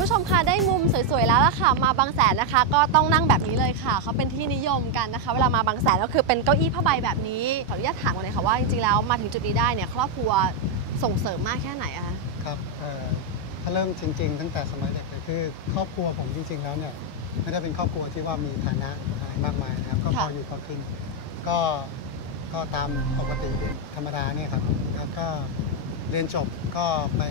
ผู้ชมคะได้มุมสวยๆแล้วล่ะค่ะ มาบางแสนนะคะ ก็ต้องนั่งแบบนี้เลยค่ะเขาเป็นที่นิยมกันนะคะ เวลามาบางแสนก็คือเป็นเก้าอี้ผ้าใบแบบนี้ขออนุญาตถามกันเลยค่ะว่าจริงๆแล้วมาถึงจุดนี้ได้เนี่ยครอบครัวส่งเสริมมากแค่ไหนอะคะครับเอ่อถ้าเริ่มจริง ๆ ตั้งแต่สมัยเด็กเลยคือ ครอบครัวผมจริง ๆ แล้วเนี่ยไม่ได้เป็นครอบครัวที่ว่ามีฐานะอะไรมากมายนะครับก็พออยู่พอกินก็ก็ตามปกติธรรมดาเนี่ยครับแล้วก็เรียนจบก็ไป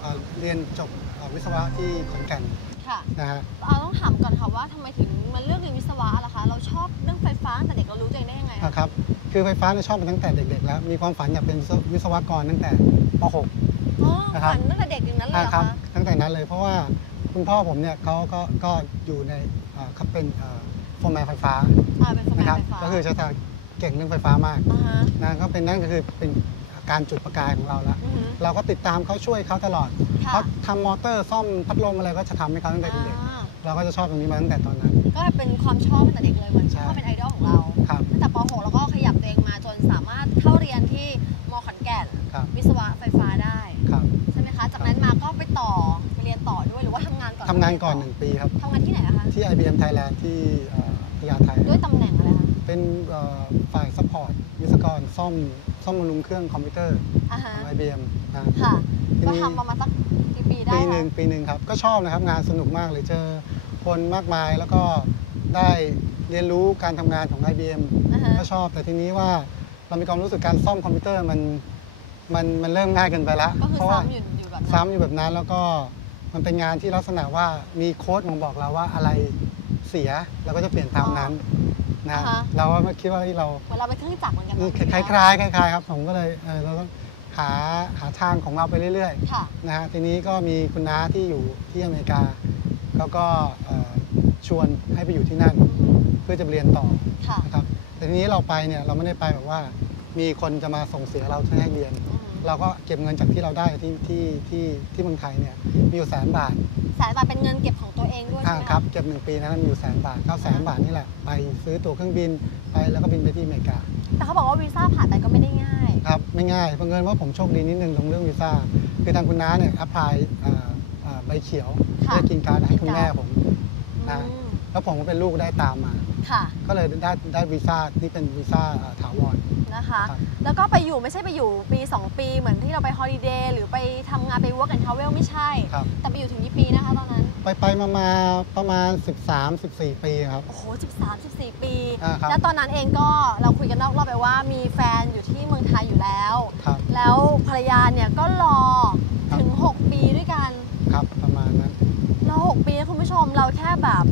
เอ่อเรียนจบเอ่อวิศวะที่ขอนแก่นค่ะนะฮะเอาต้องถามก่อนค่ะว่าทำไมถึงมาเลือกเรียนวิศวะล่ะคะ เราชอบเรื่องไฟฟ้าตั้งแต่เด็กเรารู้ตัวเองได้ยังไงอะนะครับ คือไฟฟ้าเนี่ยชอบมาตั้งแต่เด็กๆ แล้ว มีความฝันอยากเป็นวิศวกรตั้งแต่ป .6 อ๋อนะครับฝันตั้งแต่เด็กอย่างนั้นเลยอ่าเหรอครับคะตั้งแต่นั้นเลยเพราะว่าคุณพ่อผมเนี่ยเขาก็ก็อยู่ในอ่าเขาเป็นโฟร์แมนไฟฟ้าอ่าเป็นโฟร์แมนะนครับไฟฟ้าก็คือจะเก่งเรื่องไฟฟ้ามากอ่าฮะนะก็เป็นนั่นก็คือเป็น การจุดประกายของเราละ อือฮึเราก็ติดตามเขาช่วยเขาตลอดค่ะเขาทำมอเตอร์ซ่อมพัดลมอะไรก็จะทำให้เขาตั้งแต่เด็กอ่าๆเราก็จะชอบตรงนี้มาตั้งแต่ตอนนั้น ก็เป็นความชอบตั้งแต่เด็กเลยเหมือนใช่ พ่อเป็นไอดอลของเราครับตั้งแต่ป .6 แล้วก็ขยับตัวเองมาจนสามารถเข้าเรียนที่มขอนแก่น ครับวิศวะไฟฟ้าได้ครับใช่ไหมคะจากนั้นมาก็ไปต่อไปเรียนต่อด้วยหรือว่าทำงานก่อนทำงานก่อนหนึ่งปีครับ ทำงานที่ไหนอะคะที่ IBM Thailand ที่เอ่อพญาไทด้วยตำแหน่งอะไรคะ เป็นเอ่อฝ่ายซัพพอร์ตวิศวกรซ่อมซ่อมบำรุงเครื่องคอมพิวเตอร์อ่าขฮะอง IBM นะค่ะ ทีก็นี้ทำประมาณสักกี่ปีได้ปีคะหนึ่งปีหนึ่งครับ ก็ชอบนะครับงานสนุกมากเลยเจอคนมากมายแล้วก็ได้เรียนรู้การทำงานของ IBM อ่าฮะก็ชอบแต่ทีนี้ว่าเรามีความรู้สึกการซ่อมคอมพิวเตอร์มันมันมันเริ่มง่ายเกินไปแล้วก็คือเพราะว่าซ้ำอยู่อยู่แบบนั้นซ้ำอยู่แบบนั้นแล้วก็มันเป็นงานที่ลักษณะว่ามีโค้ดมาบอกเราว่าอะไร เสียเราก็จะเปลี่ยนตามนั้นนะอ่าฮะ เราก็คิดว่าที่เราเหมือนเราไปนเครื่องจักรเหมือนกันอืมเนอะคล้ายๆคล้ายๆครับ ผมก็เลยเออเราต้องหาหาทางของเราไปเรื่อยค่ะๆนะฮะทีนี้ก็มีคุณน้าที่อยู่ที่อเมริกาเขาก็เอ่อชวนให้ไปอยู่ที่นั่น เพื่อจะไปเรียนต่อค่ะนะครับแต่ทีนี้เราไปเนี่ยเราไม่ได้ไปแบบว่า มีคนจะมาส่งเสียเราให้เรียน อืมเราก็เก็บเงินจากที่เราได้ที่ที่ที่ที่เมืองไทยเนี่ยมีอยู่แสนบาท แสนบาทเป็นเงินเก็บของตัวเองด้วยอ่าใช่ไหมะครับเก็บหนึ่งปีนั้นมีอยู่แสนบาทเก้าแสนบาทนี่แหละไปซื้อตั๋วเครื่องบินไปแล้วก็บินไปที่อเมริกาแต่เขาบอกว่าวีซ่าผ่านไปก็ไม่ได้ง่าย ครับไม่ง่ายเพราะเงินว่าผมโชคดีนิดนึงตรงเรื่องวีซ่าคือทางคุณน้าเนี่ยอัพพลายใบเขียวค่ะ เพื่อกินการดให้คุณแม่ผมนะอืม แล้วผมก็เป็นลูกได้ตามมา ค่ะก็เลยได้ได้วีซ่าที่เป็นวีซ่าเอ่อถาวรนะคะครับแล้วก็ไปอยู่ไม่ใช่ไปอยู่ปี 2 ปีเหมือนที่เราไปฮอลิเดย์หรือไปทำงานไป work and travel ไม่ใช่ครับแต่ไปอยู่ถึงกี่ปีนะคะตอนนั้น ไปไปมามาประมาณ 13-14 ปีครับ โอ้โห 13 14 ปีอ่าครับแล้วตอนนั้นเองก็เราคุยกันนอกรอบไปว่ามีแฟนอยู่ที่เมืองไทยอยู่แล้วครับแล้วภรรยาเนี่ยก็รอครับถึง 6 ปีด้วยกัน ครับประมาณนั้นรอ 6 ปีนะคุณผู้ชมเราแค่แบบ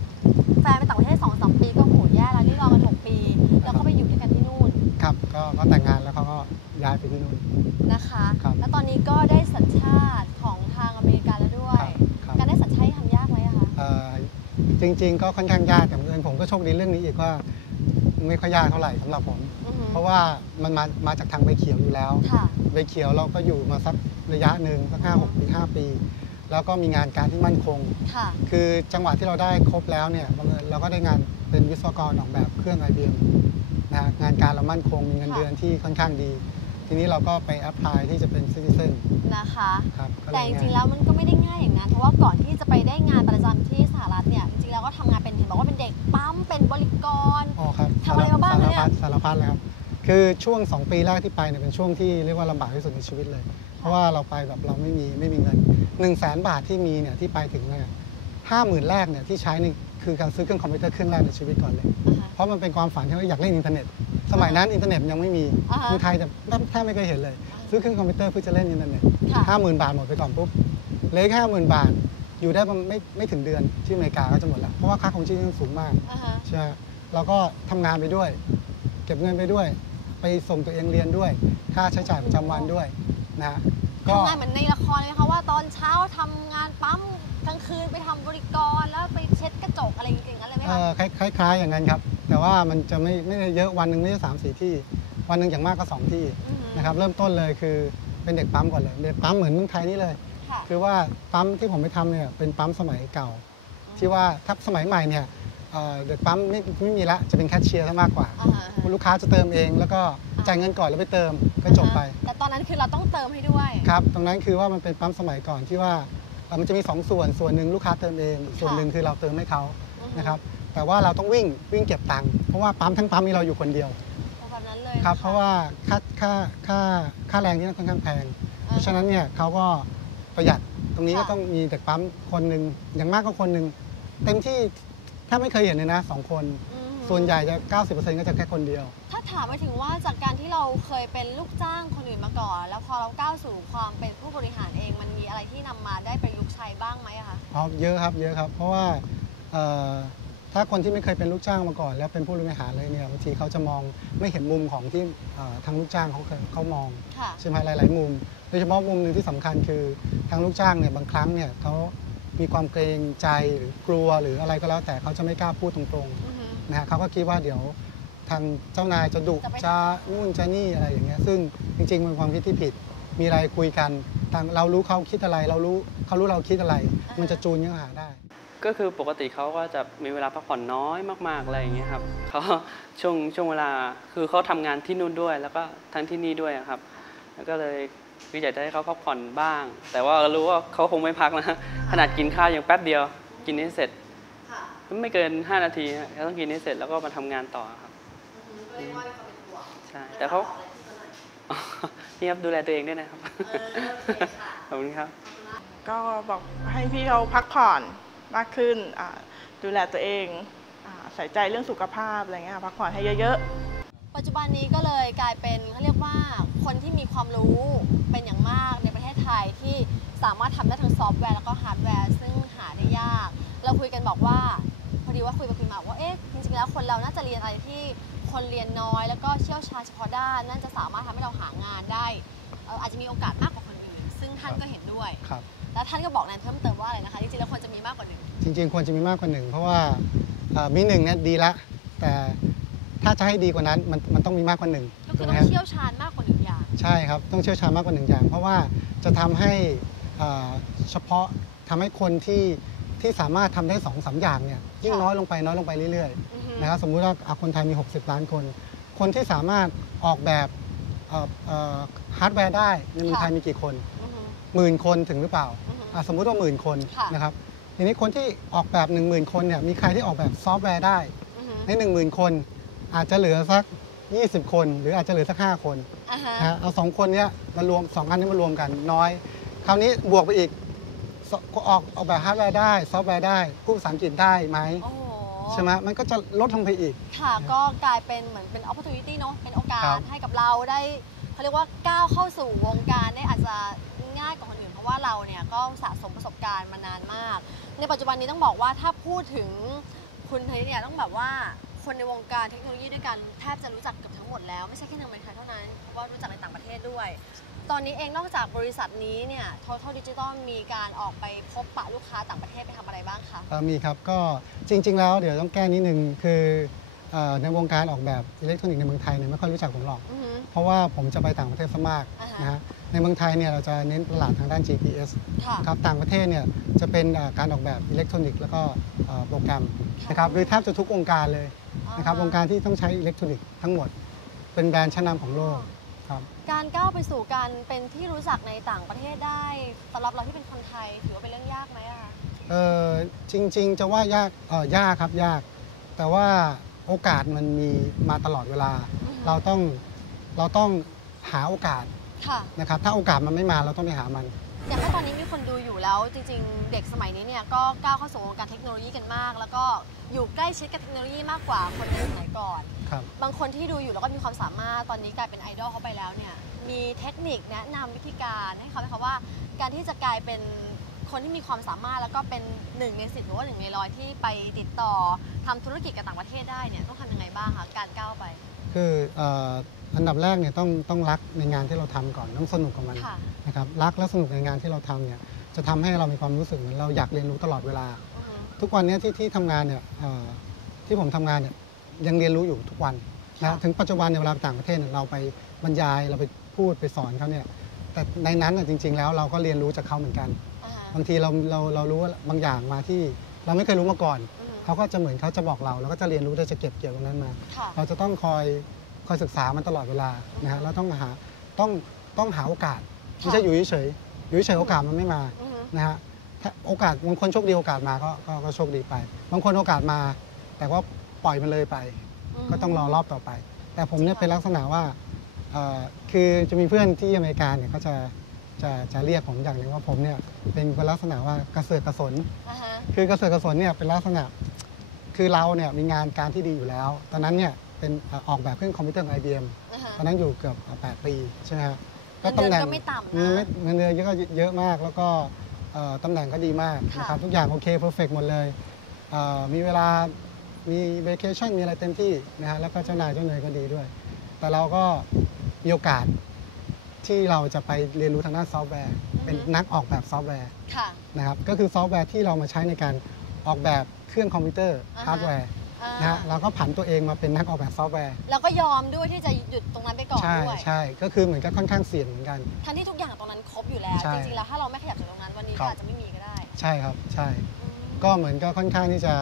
ริง ๆ ก็ค่อนข้างยากแต่บังเอิญผมก็โชคดีเรื่องนี้อีกว่าไม่ค่อยยากเท่าไหร่สำหรับผม อือฮึ เพราะว่ามันมามาจากทางใบเขียวอยู่แล้ว ค่ะ ใบเขียวเราก็อยู่มาสักระยะหนึ่งสักห้าหกปีห้าปี แล้วก็มีงานการที่มั่นคง ค่ะ คือจังหวะที่เราได้ครบแล้วเนี่ยบังเอิญเราก็ได้งานเป็นวิศวกรออกแบบเครื่อง IBM นะฮะงานการเรามั่นคงมีเงินค่ะ เดือนที่ค่อนข้างดี ทีนี้เราก็ไปแอพพลายที่จะเป็นซิติเซนนะคะ ครับก็เลยแต่จริงๆง่ายแล้วมันก็ไม่ได้ง่ายอย่างนั้น เพราะว่าก่อนที่จะไปได้งานประจำที่ บอกว่าเป็นเด็กปั๊มเป็นบริกรอ๋อครับทำอะไรมาบ้างสารเนี่ยพัดสารพัดเลยครับคือช่วง 2 ปีแรกที่ไปเนี่ยเป็นช่วงที่เรียกว่าลำบากที่สุดในชีวิตเลย เพราะว่าเราไปแบบเราไม่มีไม่มีเงิน1นึ่งแสนบาทที่มีเนี่ยที่ไปถึงเนี่ยห้าหมื่นแรกเนี่ยที่ใช้นี่คือการซื้อเครื่องคอมพิวเตอร์เครื่องแรกในชีวิตก่อนเลยอ่าฮะเพราะมันเป็นความฝันที่ว่าอยากเล่นอินเทอร์เน็ต สมัยนั้นอินเทอร์เน็ตยังไม่มีอ่าฮะในไทยแต่แทบไม่เคยเห็นเลย ซื้อเครื่องคอมพิวเตอร์เพื่อจะเล่นอินเทอร์เน็ตค่ะห้าหมื่นบาทหมดไปก่อนปุ๊บเหลือห้าหมื่นบาท อยู่ได้ประมาณไม่ไม่ถึงเดือนที่อเมริกาก็จะหมดแล้ว เพราะว่าค่าของชีพมันสูงมากอ่าฮะใช่ไหมเราก็ทำงานไปด้วย เก็บเงินไปด้วย ไปส่งตัวเองเรียนด้วย ค่าใช้จ่ายประจำวันด้วยนะฮะก็ ทำงานเหมือนในละครเลยไหมคะว่าตอนเช้าทำงานปั๊มกลางคืนไปทำบริกรแล้วไปเช็ดกระจกอะไรอย่างเงี้ยอะไรไหมเอ่คะอคล้ายคล้ายๆอย่างนั้นครับ แต่ว่ามันจะไม่ไม่ได้เยอะวันหนึ่งไม่ใช่สามสี่ที่ วันหนึ่งอย่างมากก็สองที่อือฮึนะครับเริ่มต้นเลยคือเป็นเด็กปั๊มก่อนเลย เด็กปั๊มเหมือนเมืองไทยนี่เลย ค่ะคือว่าปั๊มที่ผมไปทำเนี่ยเป็นปั๊มสมัยเก่า ที่ว่าถ้าสมัยใหม่เนี่ยเอ่อเด็กปั๊มไม่ไม่มีละจะเป็นแคชเชียร์ซะมากกว่า อ่าฮะลูกค้าจะเติมเอง แล้วก็จ่ายเงินก่อนแล้วไปเติมก็จบไปแต่ตอนนั้นคือเราต้องเติมให้ด้วย ครับตรงนั้นคือว่ามันเป็นปั๊มสมัยก่อนที่ว่าเอ่อมันจะมีสองส่วนส่วนหนึ่งลูกค้าเติมเอง ส่วนค่ะหนึ่งคือเราเติมให้เขาอือฮึ นะครับแต่ว่าเราต้องวิ่งวิ่งเก็บตังค์เพราะว่าปั๊มทั้งปั๊มมีเราอยู่คนเดียวแบบนั้นเลยครับนคเพราะว่าค่าค่าค่าค่าแรงที่นั่นค่อนข้างแพง เพราะฉะนั้นเนี่ยเขาก็ ประหยัด ตรงนี้ก็ค่ะ ต้องมีเด็กปั๊มคนหนึ่งอย่างมากก็คนหนึ่งเต็มที่ถ้าไม่เคยเห็นเลยนะสองคน อืมส่วนใหญ่จะ 90%ก็จะแค่คนเดียว ถ้าถามไปถึงว่าจากการที่เราเคยเป็นลูกจ้างคนอื่นมาก่อน แล้วพอเราก้าวสู่ความเป็นผู้บริหารเอง มันมีอะไรที่นำมาได้ประยุกต์ใช้บ้างไหมอะคะ อ๋อเยอะครับเยอะครับ เพราะว่าเอ่อ ถ้าคนที่ไม่เคยเป็นลูกจ้างมาก่อน แล้วเป็นผู้บริหารเลยเนี่ยบางทีเขาจะมองไม่เห็นมุมของที่เอ่อทางลูกจ้างเขาเคยเขามองค่ะใช่ไหมหลาย ๆ มุม โดยเฉพาะมุมหนึ่งที่สำคัญคือทางลูกจ้างเนี่ยบางครั้งเนี่ยเขามีความเกรงใจหรือกลัวหรืออะไรก็แล้วแต่เขาจะไม่กล้าพูดตรงอือฮึๆนะฮะเขาก็คิดว่าเดี๋ยวทางเจ้านายจะดุจะไปจะนู่นจะนี่อะไรอย่างเงี้ยซึ่งจริงๆมันเป็นความคิดที่ผิด มีอะไรคุยกันต่างเรารู้เขาคิดอะไร เรารู้เขารู้เราคิดอะไร มันจะจูนยังหาได้ ก็คือปกติเขาก็จะมีเวลาพักผ่อนน้อยมากๆอะไรอย่างเงี้ยครับเขาช่วงช่วงเวลาคือเขาทำงานที่นู่นด้วย แล้วก็ทั้งที่นี่ด้วยอะครับ แล้วก็เลยคืออยากจะให้เขาพักผ่อนบ้าง แต่ว่ารู้ว่าเขาคงไม่พักนะขนาดกินข้าวอย่างแป๊บเดียว กินให้เสร็จค่ะไม่เกิน 5 นาทีฮะเขาต้องกินให้เสร็จแล้วก็มาทำงานต่อครับอือฮึก็เรียกว่ามีความเป็นห่วงใช่แต่เขานี่ครับดูแลตัวเองด้วยนะครับเออโอเคค่ะขอบคุณครับ ก็บอกให้พี่เขาพักผ่อน มากขึ้นอ่าดูแลตัวเองอาใส่ใจเรื่องสุขภาพอะไรเงี้ยค่ะพักผ่อนให้เยอะปัจจุบันนี้ก็เลยกลายเป็นเขาเรียกว่าคนที่มีความรู้เป็นอย่างมากในประเทศไทยที่สามารถทำได้ทั้งซอฟต์แวร์แล้วก็ฮาร์ดแวร์ซึ่งหาได้ยาก เราคุยกันบอกว่าพอดีว่าคุยไปคุยมาว่าเอ๊ะจริงๆแล้วคนเราน่าจะเรียนอะไรที่คนเรียนน้อย แล้วก็เชี่ยวชาญเฉพาะด้านนั่นจะสามารถทำให้เราหางานได้เอ่ออาจจะมีโอกาสมากกว่าคนอื่นซึ่งท่านก็เห็นด้วยครับ แล้วท่านก็บอกแนนเพิ่มเติมว่าอะไรนะคะจริงๆแล้วควรจะมีมากกว่าหนึ่งจริง ๆ ควรจะมีมากกว่าหนึ่งเพราะว่าเอ่อมีหนึ่งเนี่ยดีละแต่ถ้าจะให้ดีกว่านั้นมันมันต้องมีมากกว่าหนึ่งก็คือถูกไหต้มองฮะเชี่ยวชาญมากกว่าหนึ่งอย่าง ใช่ครับต้องเชี่ยวชาญมากกว่าหนึ่งอย่าง เพราะว่าจะทำให้เอ่อเฉพาะทำให้คนที่ที่สามารถทำได้สองสามอย่างเนี่ยยิ่งค่ะน้อยลงไปน้อยลงไปเรื่อยอือฮึๆนะครับสมมุติว่าอะคนไทยมี 60 ล้านคน คนที่สามารถออกแบบฮาร์ดแวร์ได้ในเมืองไทยมีกี่คนอือฮึ หมื่นคนถึงหรือเปล่าอือฮึอะสมมุติว่าหมื่นคนค่ะนะครับทีนี้คนที่ออกแบบ 1 0,000 คนเนี่ยมีใครที่ออกแบบซอฟต์แวร์ได้อือฮึใน 1 0,000 คน อาจจะเหลือสัก 20 คน หรืออาจจะเหลือสัก 5 คนอ่าฮะนะฮะเอาสองคนเนี้ยมารวมสองอันนี้มารวมกันน้อย คราวนี้บวกไปอีกสก็ออกออกแบบฮาร์ดแวร์ได้ ซอฟต์แวร์ได้พูดภาษาอังกฤษได้ไหมโอ้โหใช่ไหมมันก็จะลดลงไปอีก ค่ะ ก็กลายเป็นเหมือนเป็น opportunity เนอะเป็นโอกาครัสบให้กับเราได้เขาเรียกว่าก้าวเข้าสู่วงการได้อาจจะ ง่ายกว่าคนอื่น เพราะว่าเราเนี่ยก็สะสมประสบการณ์มานานมาก ในปัจจุบันนี้ต้องบอกว่าถ้าพูดถึงคุณเทนเนี่ยต้องแบบว่าคนในวงการเทคโนโลยีด้วยกันแทบจะรู้จักเกับทั้งหมดแล้วไม่ใช่แค่ในเมืองไทยเท่านั้นเพราะว่ารู้จักในต่างประเทศด้วย ตอนนี้เองนอกจากบริษัทนี้เนี่ย Total Digital มีการออกไปพบปะลูกค้าต่างประเทศไปทำอะไรบ้างคะ เอ่อมีครับก็จริง ๆ แล้วเดี๋ยวต้องแก้นิดนึงคือ ในวงการออกแบบอิเล็กทรอนิกส์ในเมืองไทยเนี่ยไม่ค่อยรู้จักผมหรอก อือฮึเพราะว่าผมจะไปต่างประเทศซะมากอ่าฮะ นะฮะในเมืองไทยเนี่ยเราจะเน้นตลาดทางด้าน GPS ค่ะนะครับต่างประเทศเนี่ยจะเป็นเอ่อการออกแบบอิเล็กทรอนิกส์แล้วก็เอ่อโปรแกรมนะครับคือแทบจะทุกวงการเลยนะครับวงการที่ต้องใช้อิเล็กทรอนิกส์ทั้งหมด เป็นแบรนด์ชั้นนำของโลกครับ การก้าวไปสู่การเป็นที่รู้จักในต่างประเทศได้สำหรับเราที่เป็นคนไทยถือว่าเป็นเรื่องยากไหมอะคะ เออจริงๆ จะว่ายากเออยากครับยาก แต่ว่า โอกาสมันมีมาตลอดเวลาอือฮึเราต้องเราต้องหาโอกาสค่ะนะครับถ้าโอกาสมันไม่มาเราต้องไปหามัน อย่างถ้าตอนนี้มีคนดูอยู่แล้ว จริง ๆ เด็กสมัยนี้เนี่ยก็ก้าวเข้าสู่วงการเทคโนโลยีกันมาก แล้วก็อยู่ใกล้ชิดกับเทคโนโลยีมากกว่าคนในสมัยก่อนครับ บางคนที่ดูอยู่แล้วก็มีความสามารถตอนนี้กลายเป็นไอดอลเขาไปแล้วเนี่ยมีเทคนิคแนะนำวิธีการให้เขาไหมคะว่า การที่จะกลายเป็นคนที่มีความสามารถแล้วก็เป็นหนึ่งในสิบหรือว่าหนึ่งในร้อยที่ไปติดต่อ ทำธุรกิจกับต่างประเทศได้เนี่ยต้องทำยังไงบ้างคะการก้าวไป คือเอ่ออันดับแรกเนี่ยต้องต้องรักในงานที่เราทำก่อนต้องสนุกกับมันค่ะ นะครับรักและสนุกในงานที่เราทำเนี่ยจะทำให้เรามีความรู้สึกเหมือนเราอยากเรียนรู้ตลอดเวลา อือฮึทุกวันเนี้ที่ที่ทำงานเนี่ยเอ่อที่ผมทำงานเนี่ยยังเรียนรู้อยู่ทุกวันนะค่ะถึงปัจจุบันเนี่ยเวลาไปต่างประเทศเนี่ยเราไปบรรยายเราไปพูดไปสอนเขาเนี่ยแต่ในนั้นน่ะจริง ๆ แล้วเราก็เรียนรู้จากเขาเหมือนกัน อ่าฮะบางทีเราเราเรารู้ว่าบางอย่างมาที่เราไม่เคยรู้มาก่อน อือฮึ เขาก็จะเหมือนเขาจะบอกเราเราก็จะเรียนรู้ได้จะเก็บเกี่ยวตรงนั้นมา ค่ะเราจะต้องคอยคอยศึกษามันตลอดเวลานะฮะแล้วต้องหาต้องต้องหาโอกาสไม่ใช่อยู่เฉยๆอยู่เฉยๆโอกาสมันไม่มาอือฮึนะฮะถ้าโอกาสบางคนโชคดีโอกาสมาก็ก็ก็โชคดีไปบางคนโอกาสมา แต่ว่าปล่อยมันเลยไป ก็ต้องรอรอบต่อไป แต่ผมเนี่ยเป็นลักษณะว่าเอ่อคือจะมีเพื่อนที่อเมริกาเนี่ยเขาจะ จะจะเรียกผมอย่างหนึ่งว่าผมเนี่ยเป็นคนลักษณะว่ากระเสือกกระสน อ่าฮะคือกระเสือกกระสนเนี่ยเป็นลักษณะ คือเราเนี่ยมีงานการที่ดีอยู่แล้ว ตอนนั้นเนี่ยเป็นเอ่อออกแบบเครื่องคอมพิวเตอร์ของ IBM อ่าฮะ ตอนนั้นอยู่เกือบแปดปีใช่ไหมฮะเงินเดือนก็ไม่ต่ำนะเงินไม่เงินเดือนเยอะก็เยอะมาก แล้วก็เอ่อตำแหน่งก็ดีมากค่ะ นะครับทุกอย่างโอเคเพอร์เฟกหมดเลยเอ่อมีเวลามีเว c a ชั่นมีอะไรเต็มที่นะฮะแล้วก็เจ้านายเจ้าเนยก็ดีด้วย แต่เราก็มีโอกาส ที่เราจะไปเรียนรู้ทางด้านซอฟต์แวร์ เป็นนักออกแบบซอฟต์แวร์ค่ะ นะครับก็คือซอฟต์แวร์ที่เรามาใช้ในการออกแบบเครื่องคอมพิวเตอร์อ่าฮะ ฮาร์ดแวร์อ่านะฮะเราก็ผันตัวเองมาเป็นนักออกแบบซอฟต์แวร์ แล้วก็ยอมด้วยที่จะหยุดตรงนั้นไปก่อนใช่ด้วย ใช่ก็คือเหมือนกับค่อนข้างเสี่ยงเหมือนกัน ทั้งที่ทุกอย่างตรงนั้นครบอยู่แล้ว ใช่จริงๆ แล้วถ้าเราไม่ขยับจากตรงนั้นวันนี้ครัก็บ อาจจะไม่มีก็ได้ใช่ครับใช่ อืมก็เหมือนก็ค่อนข้างที่จะ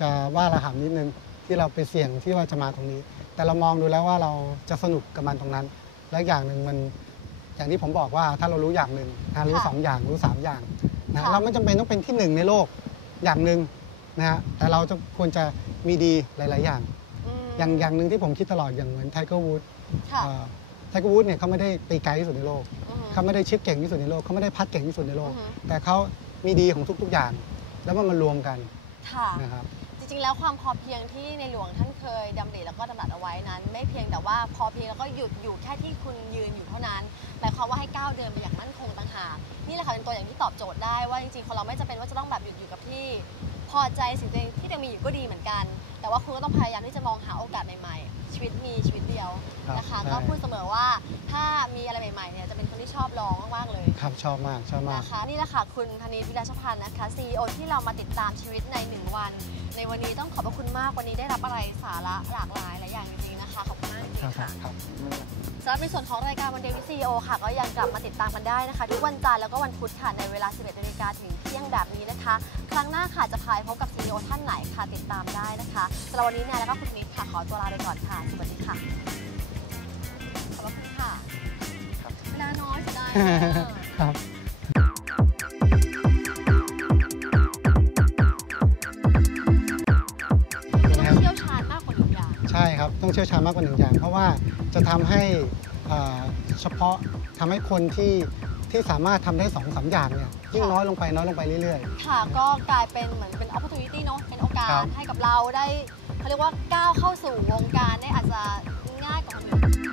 จะว่าระหำนิดนึงที่เราไปเสี่ยงที่ว่าจะมาตรงนี้ แต่เรามองดูแล้วว่าเราจะสนุกกับมันตรงนั้น และอย่างหนึ่งมันอย่างที่ผมบอกว่าถ้าเรารู้อย่างหนึ่งนะรู้สองอย่างรู้สามอย่างนะเราไม่จำเป็นต้องเป็นที่หนึ่งในโลกอย่างหนึ่งนะฮะแต่เราจะควรจะมีดีหลาย ๆ อย่างมอย่างอย่างหนึ่งที่ผมคิดตลอดอย่างเหมือนไทเกอร์วูดค่ะไทเกอร์วูดเนี่ยเขาไม่ได้ตีไกลที่สุดในโลกอือฮึเขาไม่ได้ชิปเก่งที่สุดในโลกเขาไม่ได้พัดเก่งที่สุดในโลกอือฮึแต่เขามีดีของทุก ๆ อย่าง แล้วมันมารวมกันค่ะนะครับ จริงๆ แล้วความพอเพียงที่ในหลวงท่านเคยดำริแล้วก็ดำรัสเอาไว้นั้น ไม่เพียงแต่ว่าพอเพียงแล้วก็หยุดอยู่แค่ที่คุณยืนอยู่เท่านั้นหมายความว่าให้ก้าวเดินไปอย่างมั่นคงต่างหากนี่แหละค่ะเป็นตัวอย่างที่ตอบโจทย์ได้ว่าจริงๆคนเราไม่จำเป็นว่าจะต้องแบบหยุดอยู่กับที่ พอใจสิ่งที่ตัวเองที่ตัวเองมีอยู่ก็ดีเหมือนกัน แต่ว่าคุณก็ต้องพยายามที่จะมองหาโอกาสใหม่ๆชีวิตมีชีวิตเดียวครับนะคะใช่ก็พูดเสมอว่า ถ้ามีอะไรใหม่ๆเนี่ยจะเป็นคนที่ชอบลองมากๆเลยครับชอบมากชอบมาก นะคะนี่แหละค่ะคุณธนิตวิราชพันธ์นะคะ CEO ที่เรามาติดตามชีวิตใน 1 วัน ในวันนี้ต้องขอบพระคุณมากวันนี้ได้รับอะไรสาระหลากหลายหลายอย่างจริงๆนะคะขอบคุณมากจริงครับๆค่ะ ครับ สำหรับในส่วนของรายการวันเดวิซีโอค่ะ ก็ยังกลับมาติดตามกันได้นะคะ ทุกวันจันทร์แล้วก็วันพุธค่ะ ในเวลา 11นาฬิกาถึงเที่ยงแบบนี้นะคะ ครั้งหน้าค่ะ จะพาไปพบกับ CEO ท่านไหนค่ะ ติดตามได้นะคะสำหรับวันนี้เนี่ยแล้วก็คุณธนิตค่ะ ขอตัวลาไปก่อนค่ะ สวัสดีค่ะ ครับต้องเชี่ยวชาญมากกว่าหนึ่งอย่างใช่ครับต้องเชี่ยวชาญมากกว่าหนึ่งอย่าง เพราะว่าจะทำให้เอ่อเฉพาะทำให้คนที่ที่สามารถทำได้สองสามอย่างเนี่ยยิ่งน้อยลงไปน้อยลงไปเรื่อยค่ะ ก็กลายเป็นเหมือนเป็น opportunity เนอะเป็นโอกาครัสบให้กับเราได้เขาเรียกว่าก้าวเข้าสู่วงการได้อาจจะง่ายกว่าคนอื่น